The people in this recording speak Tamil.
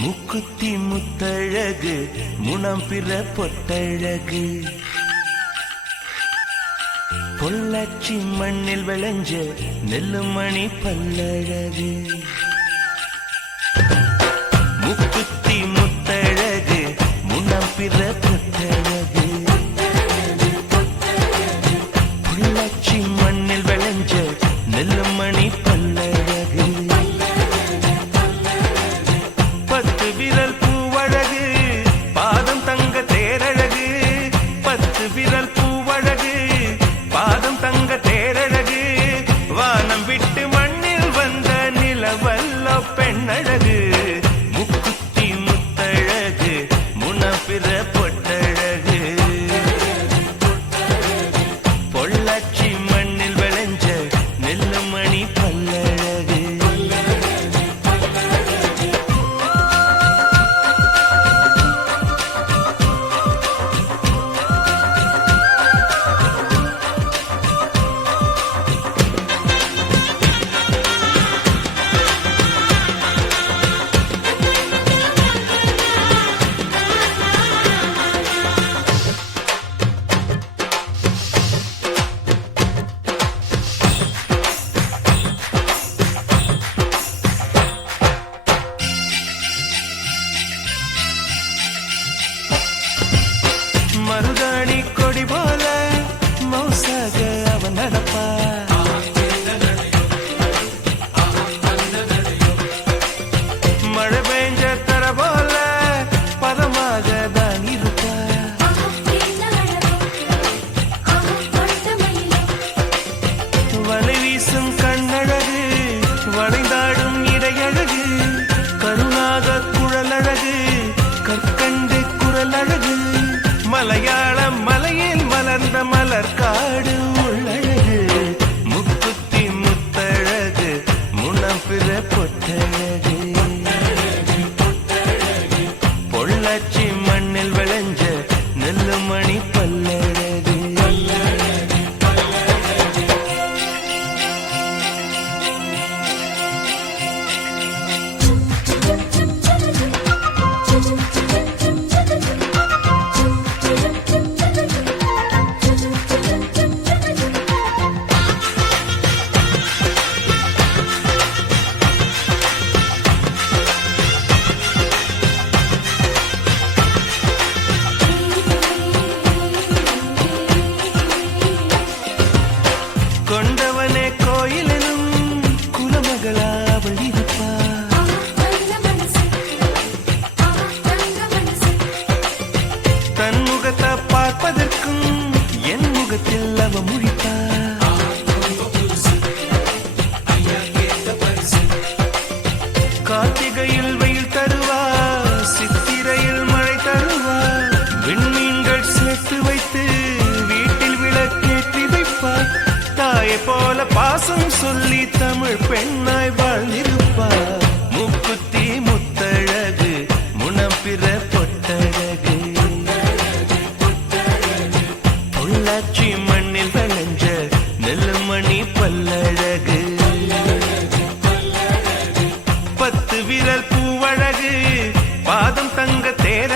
முக்குத்தி முத்தழகு முனம் பிற பொட்டழகு பொள்ளாச்சி மண்ணில் விளைஞ்ச நெல்லுமணி பல்லழகு முக்குத்தி முத்தழகு முனம் பிற பொட்டழகு பொள்ளாச்சி மண்ணில் விளைஞ்ச நெல்லுமணி பல்லழகு பத்து விரல் பூவழகு பாதம் தங்க தேரழகு பத்து விரல் பூவழகு பாதம் தங்க தேரழகு வானம் விட்டு மண்ணில் வந்த நிலவல்ல பெண்ணழகு முக்குத்தி முத்தழகு முனப்பிற பொட்டழகு பொள்ளாச்சி மண்ணில் விளைஞ்ச நெல்லுமணி பல்லழகு மருதாணி கொடி போல மௌசாக அவன் நடப்பா மழை பெஞ்ச தர போல பதமாக தான் இருப்பா வலை வீசும் கண்ணழகு வளைந்தாடும் இடையழகு கருணாக குழலழகு கற்கண்டு குரலழகு மலையாள மலையில் மலர்ந்த மலர்காடு உள்ளழகு முக்குத்தி முத்தழகு முனப்பிற பொட்டழகு பொள்ளாச்சி மண்ணில் விளைஞ்ச நெல்லுமணி பல்லழகு கொண்டவனே கோயிலும் குலமகளா அவள் இருப்பா தன் முகத்தை பார்ப்பதற்கும் என் முகத்தில் அவ முழிப்பா கார்த்திகையில் வெயில் தருவா சித்திரையில் மழை தருவா விண்மீன்கள் சேர்த்து வைத்து வீட்டில் விளக்கேற்றி வைப்பார் தாயை போல பாசம் சொல்லி தமிழ் பெண்ணாய் வாழ்ந்திருப்பார் முக்குத்தி முத்தழகு முனப்பிற பொட்டழகு பொள்ளாச்சி மண்ணில் விளைஞ்ச நெல்லுமணி பல்லழகு பத்து விரல் பூவழகு பாதம் தங்க தேர